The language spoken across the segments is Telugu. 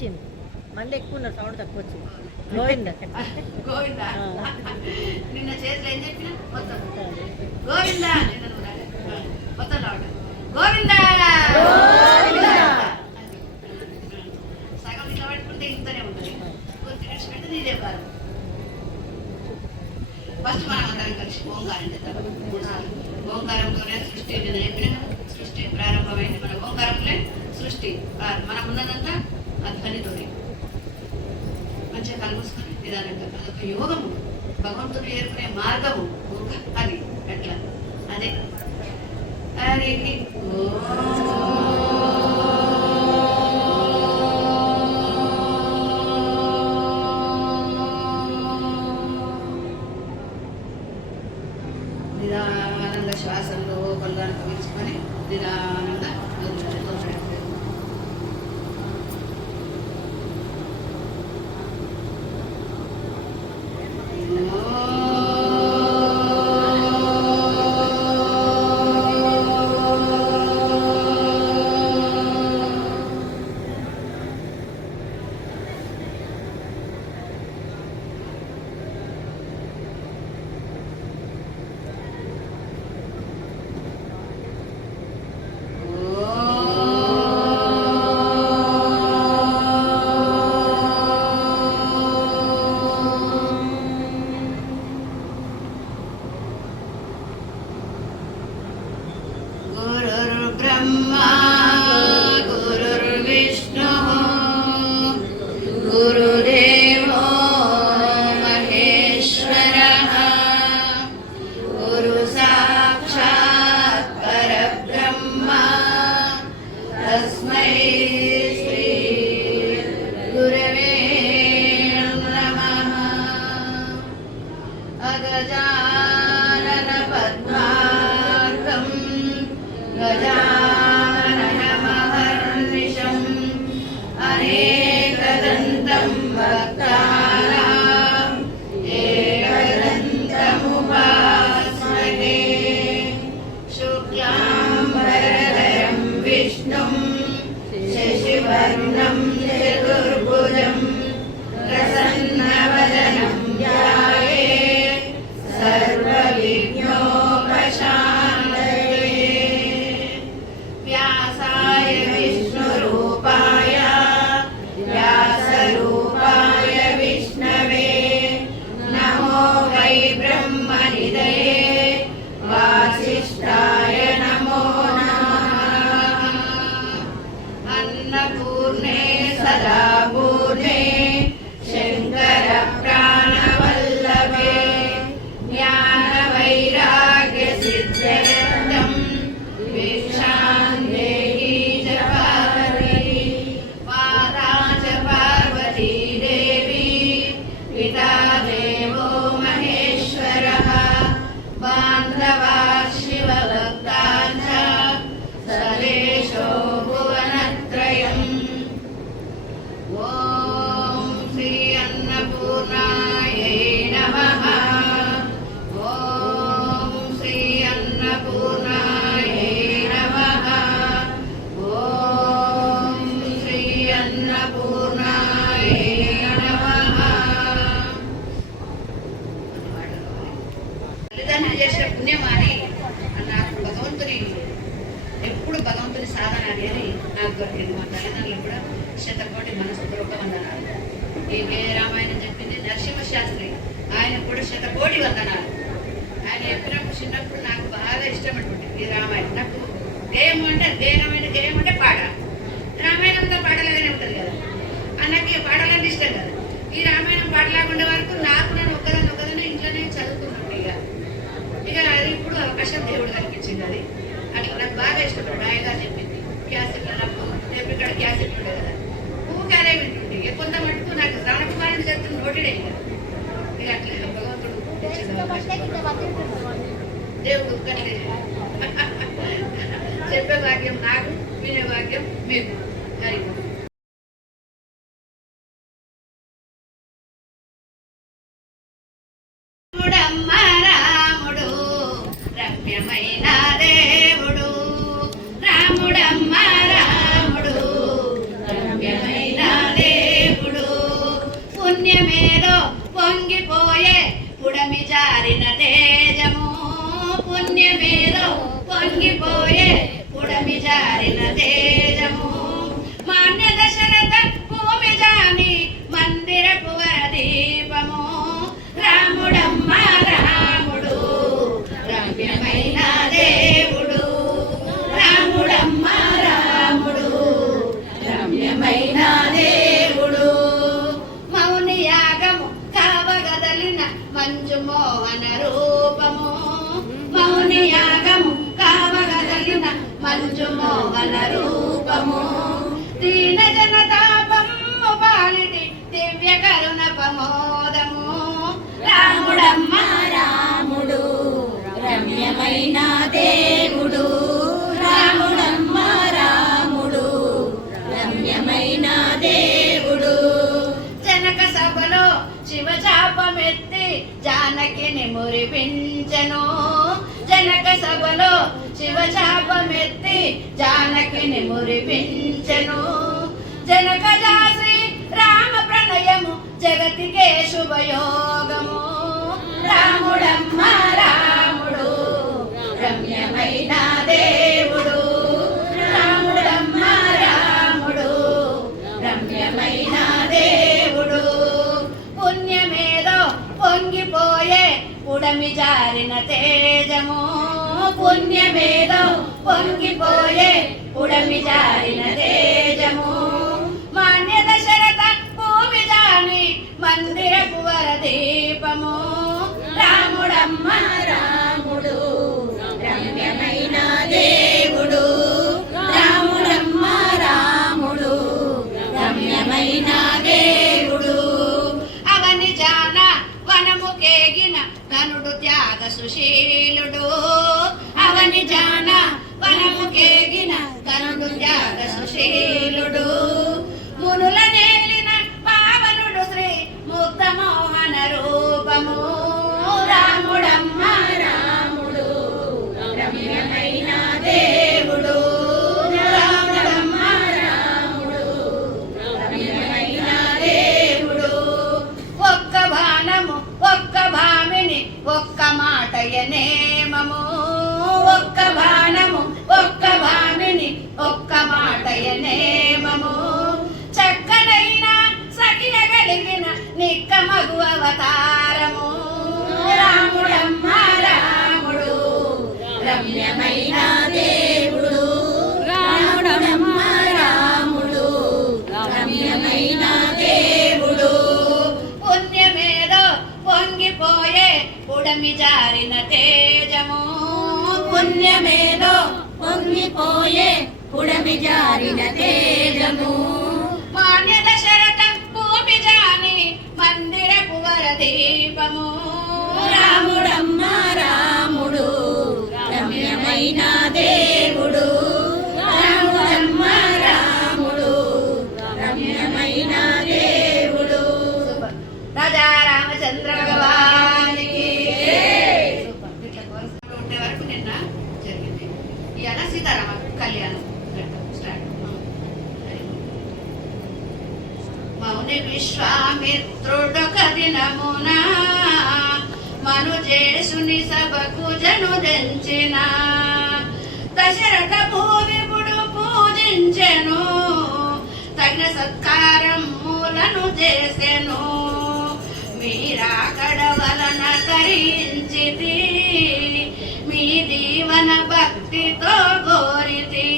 వచ్చింది. మళ్ళీ ఎక్కువ ఉన్నారు సౌండ్ తక్కువ వచ్చింది. గోవింద. గోవింద. నిన్న ఏం చెప్పిన? గోవింద! అదే. అరే ఓ. अगजाननपद्मार्कम् गजा వదనాలు ఆయన చెప్పినప్పుడు చిన్నప్పుడు నాకు బాగా ఇష్టం అనుకుంటుంది ఈ రామాయణం. నాకు గేయం అంటే గేయమైన గేయం అంటే పాట రామాయణంతో పాటలాగానే ఉంటుంది కదా. అన్నకి పాటలంటే ఇష్టం కదా. ఈ రామాయణం పాటలాగుండే వరకు నాకు నన్ను ఒకదాని ఒక్కదాన్ని ఇంట్లోనే చదువుకున్నాను ఇక. ఇక అది ఇప్పుడు అవకాశం దేవుడు కల్పించింది అది. అట్లా నాకు బాగా ఇష్టపడు ఆయన చెప్పింది. క్యాసెట్లు నాకు రేపు ఇక్కడ క్యాసెట్లు ఉండే కదా. పువ్వు కాలే వింటుండే కొంత మటుకు నాకు రాణకుమారుడు చెప్తున్న నోటిడే ఇక. ఇక అట్లా దేవుడు ఒక్కటే చెప్పే భాగ్యం నాకు వినే భాగ్యం మీకు హరి జానకిని మురిపించను. జనక రామ ప్రణయము జగతికే శుభయోగము. రాముడమ్మ రాముడు రమ్యమైన దేవుడు. రాముడమ్మ రాముడు రమ్యమైన దేవుడు. పుణ్యమేదో పొంగిపోయే ఉడమి జారిన తేజము. పుణ్యమేదో పొంగిపోయే ఉడమి జారిన తేజము. మాన్య దశరథ భూమి జాని మందిరపు వరదీపము. రాముడమ్మ నేమము చక్కనైన సఖిన కలిగిన నిక్క మగు అవతారము. రాముడమ్మ రాముడు రమ్యమైన దేవుడు విజారిన తేజము. మౌని విశ్వామిత్రుడొక దినమున మనుజేసుని సభకు జను దంచిన దశరథ భూమిపుడు పూజించెను. తగిన సత్కారం మూలను చేసెను. మీరాకడ వలన తరించితి. మీ దీవన భక్తితో కోరితి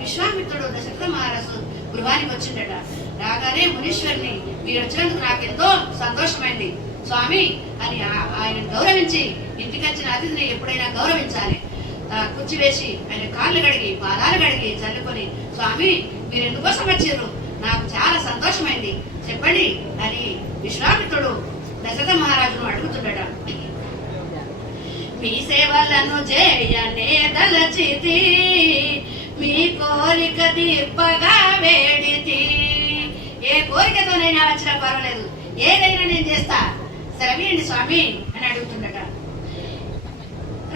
విశ్వామిత్రుడు దశరథ మహారాజు గృహానికి వచ్చిండట. రాగానే మునీశ్వరుని మీరు వచ్చినందుకు నాకెంతో సంతోషమైంది. స్వామి అని ఆయన గౌరవించి ఇంటికి వచ్చిన అతిథిని ఎప్పుడైనా గౌరవించాలి. కుచ్చి వేసి ఆయన కాళ్ళు కడిగి పాదాలు కడిగి చల్లుకొని స్వామి మీరు ఎందుకోసం వచ్చారు? నాకు చాలా సంతోషమైంది. చెప్పండి అని విశ్వామిత్రుడు దశరథ మహారాజును అడుగుతున్నాడు మీ సేవలను చేయనే తలచితి మీ కోరిక తీర్పగా వేడితి ఏ కోరికతోనైనా వచ్చినా పర్వాలేదు ఏదైనా నేను చేస్తా. సెలవీయండి స్వామి అని అడుగుతుండట.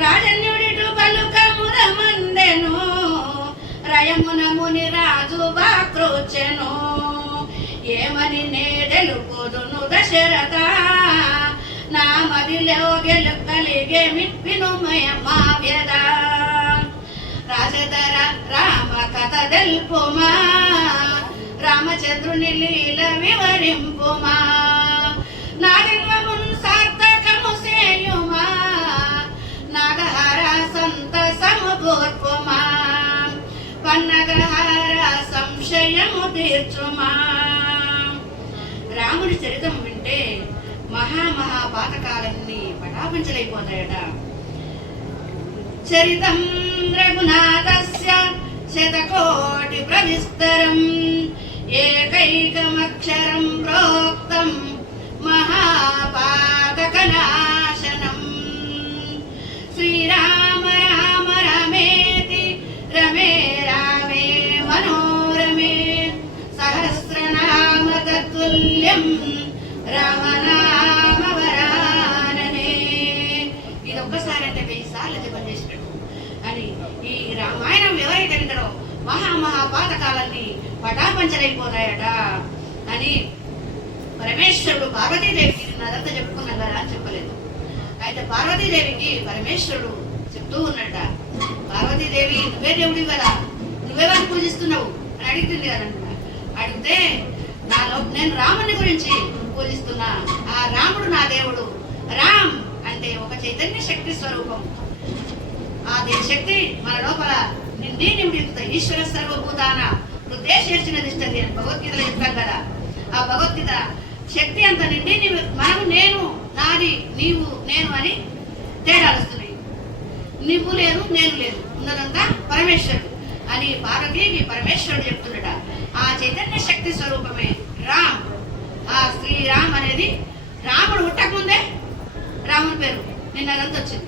రాజన్యుడిటు పలు మందెను రయమున ముని రాజు వాక్రోచెను ఏమని నేడెలు తెలుపుదును దశరథ నా మదిలో గెలు కలిగే వినుమయ మా వ్యద రాజధర రామ కథ తెలుపుమా? రామచంద్రుని లీల వివరింపుమా? నా జన్మమున్ సార్థకము సేయుమా నాగహార సంతసము గోర్పుమా పన్నగహార సంశయము తీర్చుమా? రాముడి చరితం వింటే మహామహా పాతకాలన్నీ పటాపంచలైపోతాయట. చరితం రఘునాథస్య శతకోటి ప్రవిస్తరం ఏకైకమక్షరం ప్రోక్తం. నేను రాముని గురించి పూజిస్తున్నా. ఆ రాముడు నా దేవుడు. రామ్ అంటే ఒక చైతన్య శక్తి స్వరూపం. ఆ దేని శక్తి మన లోపల నిండి నిండిస్తుంది ఈశ్వర సర్వభూతాన హృదయశేర్చిన దిష్టది అని భగవద్గీతలో చెప్తాం కదా. ఆ భగవద్గీత శక్తి అంత నిండి మనము నేను నాది నీవు నేను అని తేడాలు వస్తున్నాయి. నువ్వు లేదు నేను లేదు. ఉన్నదంతా పరమేశ్వరుడు అని పార్వతీకి పరమేశ్వరుడు చెప్తున్నట ఆ చైతన్య శక్తి స్వరూపమే రామ్. ఆ శ్రీరామ్ అనేది రాముడు పుట్టకముందే రాముని పేరు. నిన్న అదంతా వచ్చింది.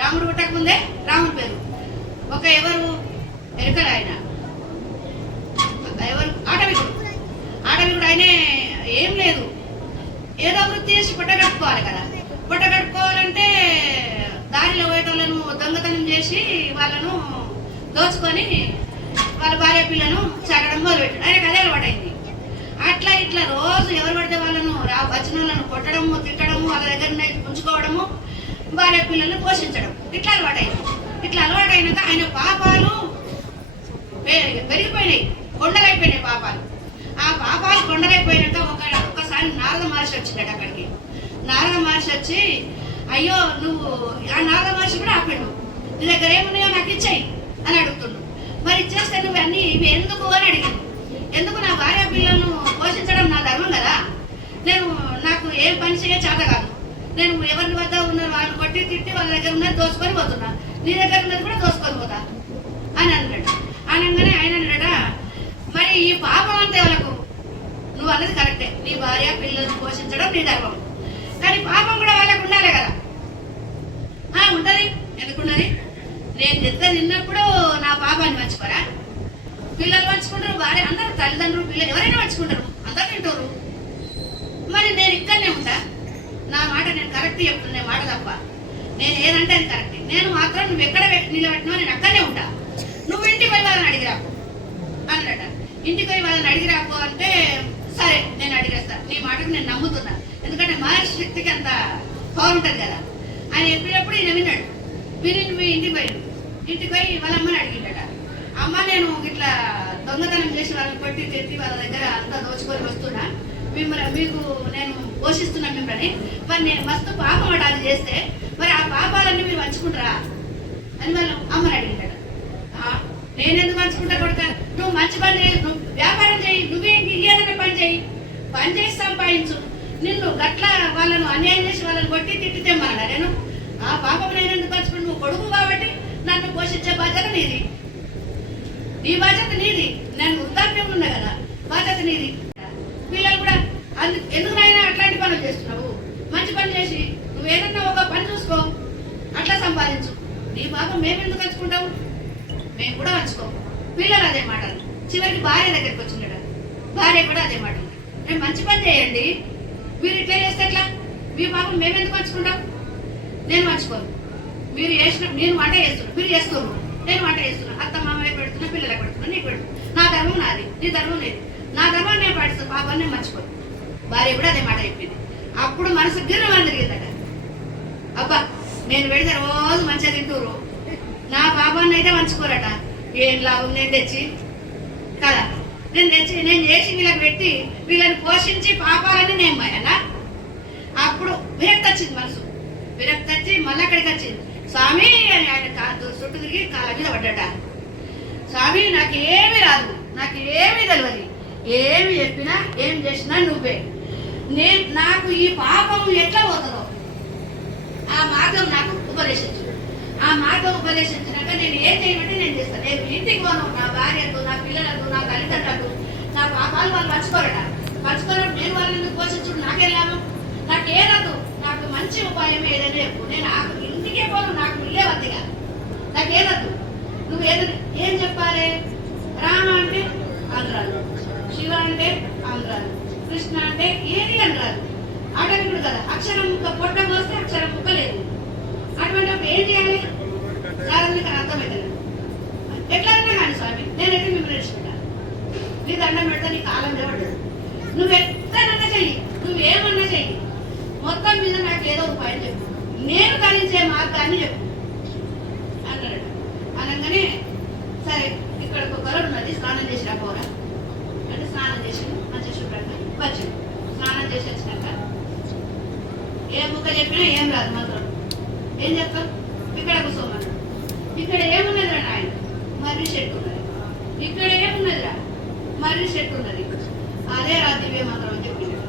రాముడు పుట్టకముందే రాముని పేరు. ఒక ఎవరు? ఎరుకలు ఆయన. ఎవరు? ఆటవికుడు ఆటవికుడు ఆయనే ఏం లేదు. ఏదో వృత్తి చేసి పుట్ట కట్టుకోవాలి కదా. పుట్ట కట్టుకోవాలంటే దారిలో పోయేటోళ్ళను దొంగతనం చేసి వాళ్ళను దోచుకొని వాళ్ళ భార్య పిల్లను చరడం మొదలుపెట్టాడు. ఆయనకు అదే అలవాటైంది. ఇట్లా రోజు ఎవరు పడితే వాళ్ళను రా వచ్చిన వాళ్ళను కొట్టడము తిట్టడము వాళ్ళ దగ్గర ఉంచుకోవడము భార్య పిల్లల్ని పోషించడం. ఇట్లా అలవాటైంది. ఇట్లా అలవాటైనాక ఆయన పాపాలు పెరిగిపోయినాయి. కొండలైపోయినాయి పాపాలు. ఆ పాపాలు కొండలైపోయినాక ఒక ఒక్కసారి నారద మహర్షి వచ్చిందట అక్కడికి. నారద మహర్షి వచ్చి అయ్యో నువ్వు ఆ నారద మహర్షి కూడా ఆపిండు. నీ దగ్గర ఏమున్నాయో నాకు ఇచ్చాయి అని అడుగుతున్నాడు మరి ఇచ్చేస్తే నువ్వు అన్ని ఇవి ఎందుకు? అని అడిగి ఎందుకు నా భార్య పిల్లలను పోషించడం నా ధర్మం కదా నేను నాకు ఏ పని చేయ చేత కాదు. నేను ఎవరి వద్ద ఉన్న వాళ్ళని కొట్టి తిట్టి వాళ్ళ దగ్గర ఉన్నది దోసుకొని పోతున్నా. నీ దగ్గర ఉన్నది కూడా దోచుకొని పోతా అని అన్నాడు. అనగానే ఆయన అన్నాడా మరి ఈ పాపం అంతే వాళ్ళకు నువ్వు అన్నది కరెక్టే. నీ భార్య పిల్లల్ని పోషించడం నీ ధర్మం. కానీ పాపం కూడా వాళ్ళకు ఉండాలి కదా. ఆ ఉంటది. ఎందుకున్నది నేను నిద్ర తిన్నప్పుడు నా పాపాన్ని మర్చిపోరా? పిల్లలు మర్చుకుంటారు భార్య అందరూ తల్లిదండ్రులు పిల్లలు ఎవరైనా మర్చుకుంటారు అందరూ తింటారు. మరి నేను ఇక్కడనే ఉంటా. నా మాట నేను కరెక్ట్ చెప్తున్నా మాట తప్ప. నేను ఏదంటే అది కరెక్ట్ నేను మాత్రం నువ్వు ఎక్కడ పెట్టి- నిలబెట్టినా నేను అక్కడనే ఉంటా. నువ్వు ఇంటికి పోయి వాళ్ళని అడిగిరాకు అన్నట ఇంటికి పోయి వాళ్ళని అడిగిరాకు అంటే సరే నేను అడిగేస్తా. నీ మాటకు నేను నమ్ముతున్నా. ఎందుకంటే మహర్షి శక్తికి అంత పవర్ ఉంటుంది కదా. ఆయన చెప్పినప్పుడు ఈయన విన్నాడు. విని నువ్వు ఇంటికి పోయి ఇంటికి పోయి వాళ్ళ అమ్మని అడిగిండట. అమ్మ నేను ఇట్లా దొంగతనం చేసి వాళ్ళని కొట్టి తెచ్చి వాళ్ళ దగ్గర అంతా దోచుకొని వస్తున్నా. మిమ్మల్ని మీకు నేను పోషిస్తున్నాను మిమ్మల్ని మరి నేను మస్తు పాపం అది చేస్తే మరి ఆ పాపాలన్నీ మీరు మంచుకుంటారా అని వాళ్ళు అమ్మని అడిగిందట. "ఆ, నేనెందుకు మంచుకుంటా కొడుక? నువ్వు మంచి పని చేయి నువ్వు వ్యాపారం చేయి నువ్వే ఏదైనా పని చేయి. పని చేసి సంపాదించు. నిన్ను గట్ల వాళ్ళను అన్యాయం చేసి వాళ్ళని కొట్టి తిట్టి తెమ్మన్నాడా నేను? ఆ పాపం నేను ఎందుకు పంచుకుంటు? నువ్వు కొడుకు కాబట్టి నన్ను పోషించే బాధ్యత నీది. నీ బాధ్యత నీది. నేను వృద్ధాప్యం ఉన్నా కదా. బాధ్యత నీది. అందు ఎందుకు నాయన అట్లాంటి పనులు చేస్తున్నావు? మంచి పని చేసి నువ్వు ఏదన్నా ఒక పని చూసుకో అట్లా సంపాదించు. నీ పాపం మేము ఎందుకు పంచుకుంటావు మేము కూడా పంచుకోము పిల్లలు అదే మాటలు. చివరికి భార్య దగ్గరికి వచ్చిందట. భార్య కూడా అదే మాట నేను మంచి పని చేయండి. మీరు ఇట్లా చేస్తే ఎట్లా? మీ పాపం మేము ఎందుకు పంచుకుంటాం నేను పంచుకోను. మీరు చేసిన నేను వంట చేస్తున్నాను మీరు చేస్తున్నారు. నేను వంట చేస్తున్నాను అత్త మామయ్య పెడుతున్నా పిల్లలకు పెడుతున్నా నీకు పెడుతున్నా. నా ధర్మం నాది. నీ ధర్మం లేదు నా ధర్మం నేను పాటిస్తాను పాపాన్ని నేను మర్చిపోను. భార్య కూడా అదే మాట చెప్పింది. అప్పుడు మనసు గిర్రమని తిరిగిందట. అబ్బా నేను పెడితే రోజు మంచిగా తింటూరు నా పాపాన్ని అయితే మంచుకోరట ఏం లాభం? నేను తెచ్చి కదా. నేను తెచ్చి నేను చేసి వీళ్ళకి పెట్టి వీళ్ళని పోషించి పాపాలని నేను పోయానా అప్పుడు విరక్తి వచ్చింది మనసు. విరక్తి వచ్చి మళ్ళీ అక్కడికి వచ్చింది. స్వామి అని ఆయన చుట్టూ తిరిగి కాళ్ళ మీద పడ్డట. స్వామి నాకు ఏమీ రాదు. నాకు ఏమి తెలియదు ఏమి చెప్పినా ఏం చేసినా నువ్వే. నేను నాకు ఈ పాపము ఎట్లా పోతుందో? ఆ మార్గం నాకు ఉపదేశించు. ఆ మార్గం ఉపదేశించినాక నేను ఏం చేయమంటే నేను చేస్తాను నేను ఇంటికి పోను. నా భార్యకు నా పిల్లలకు నా తల్లిదండ్రులకు నా పాపాలు వాళ్ళు మర్చిపోరట పంచుకోవడం నేను వాళ్ళని పోషించుడు? నాకే లాభం? నాకు ఏదదు నాకు మంచి ఉపాయం ఏదైనా చెప్పు. నేను నాకు ఇంటికే పోను. నాకు ఇల్లే వద్దిగా. నాకు నువ్వు ఏదైనా ఏం చెప్పాలి? అక్షరం ముక్క పొట్ట ఏం చెప్తాం ఇక్కడ కూర్చోమన్నాడు ఇక్కడ ఏమున్నదిరా నాయన? మర్రి చెట్టు ఉన్నది ఇక్కడ ఏమున్నదిరా? మర్రి చెట్టు ఉన్నది అదే రా దివ్య మంత్రం అని చెప్పిండు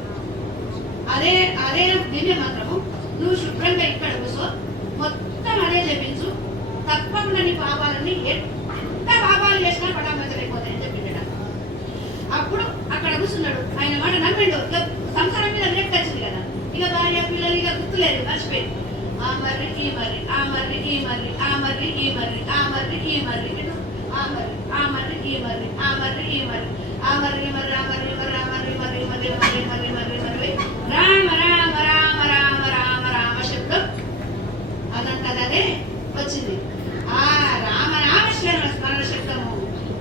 అదే అదే దివ్య మంత్రము నువ్వు శుభ్రంగా ఇక్కడ కూర్చో. మొత్తం అదే చెప్పించు. తప్పకుండా నీ పాపాలన్నీ ఎంత పాపాలు చేసినా పటామతలైపోతాయని చెప్పిండట అప్పుడు అక్కడ కూర్చున్నాడు. ఆయన మాట నమ్మిండు. ఇక సంసారం మీద రేపు వచ్చింది కదా. ఇక భార్య పిల్లలు ఇక గుర్తులేదు. మర్చిపోయింది. ఆ మర్రి ఈ మర్రి ఆ మర్రి ఈ మర్రి ఆ మర్రి ఈ మర్రి ఆ మర్రి ఈ మర్రి ఇటు ఆ మర్రి ఆ మర్రి ఈ మర్రి ఆ మర్రి ఈ మర్రి ఆ మర్రి ఈ మర్రి ఆ మర్రి ఈ మర్రి ఆ మర్రి ఈ మర్రి మర్రి మర్రి మర్రి మర్రి మర్రి రామ రామ రామ రామ రామ రామ శబ్దం అనంతదే వచ్చింది ఆ రామ రామ స్మరణ స్మరణ శబ్దము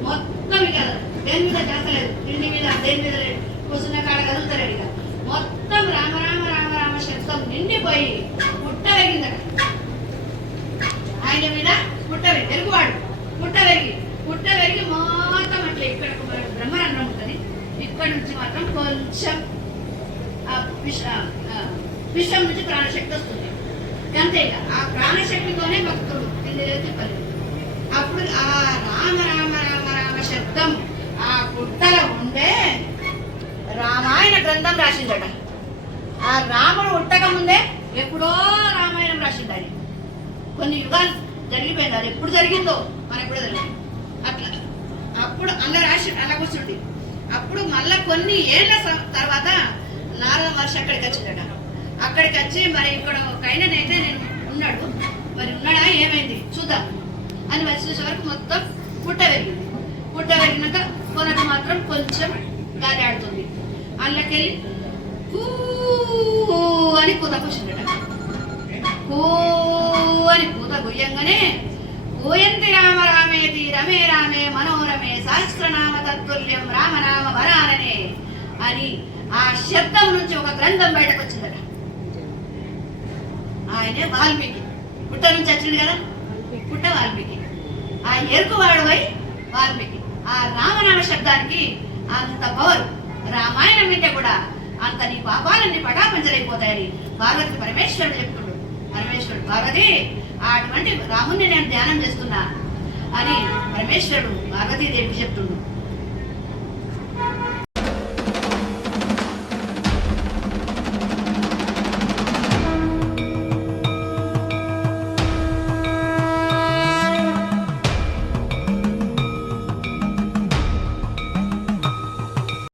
మొత్తం ఇక దేని మీద చేస్తలేదు తిండి మీద దేని మీద లేదు కూర్చున్న కాడ కదులుతలేడు ఇక మొత్తం రామ రామ రామ రామ శబ్దం నిండిపోయి పుట్ట వెలిగిందట ఆయన మీద పుట్ట వెలిగి ఎరుగువాడు పుట్ట వెలిగి పుట్ట వెలిగి మొత్తం అట్లా ఇక్కడ ఒక బ్రహ్మరంధ్రం ఉంటుంది ఇక్కడ నుంచి మాత్రం కొంచెం ఆ విష ఆ విషం నుంచి ప్రాణశక్తి వస్తుంది అంతే ఇక ఆ ప్రాణశక్తితోనే భక్తుడు తిండి తిప్పలేదు అప్పుడు ఆ రామ రామ రామ రామ శబ్దం ఆ పుట్టలో ఉండే రామాయణ గ్రంథం రాసిందట ఆ రాముడు ఉట్టక ముందే ఎప్పుడో రామాయణం రాసింది ఆయన కొన్ని యుగాలు జరిగిపోయింది. అది ఎప్పుడు జరిగిందో మన ఎప్పుడో జరిగింది అట్లా. అప్పుడు అందరు రాసి అలా కూర్చుంది. అప్పుడు మళ్ళా కొన్ని ఏళ్ళ స- తర్వాత నారద మహర్షి అక్కడికి వచ్చిందట అక్కడికి వచ్చి మరి ఇక్కడ ఒక అయితే నేను ఉన్నాడు. మరి ఉన్నాడా? ఏమైంది? చూద్దాం. అని వచ్చేసే వరకు మొత్తం పుట్ట పెరిగింది. పుట్ట పెరిగినాక కొనకు మాత్రం కొంచెం గాలి ఆడుతుంది. అందులోకెళ్ళి కూ అని కూత కూర్చుండట కూ అని కూత గుయ్యంగానే గోయంతి రామ రామేతి రమే రామే మనోరమే సహస్రనామ తత్తుల్యం రామనామ వరాననే అని ఆ శబ్దం నుంచి ఒక గ్రంథం బయటకు వచ్చిందట. ఆయనే వాల్మీకి. పుట్ట నుంచి వచ్చింది కదా? పుట్ట వాల్మీకి. ఆ ఎరుకువాడు పోయి వాల్మీకి. ఆ రామనామ శబ్దానికి అంత పవర్ రామాయణం వింటే కూడా అంత నీ పాపాలన్నీ పటాపంచలైపోతాయని పార్వతి పరమేశ్వరుడు చెప్తుండు పరమేశ్వరుడు పార్వతి అటువంటి రాముణ్ణి నేను ధ్యానం చేస్తున్నా అని పరమేశ్వరుడు పార్వతీదేవికి చెప్తుండు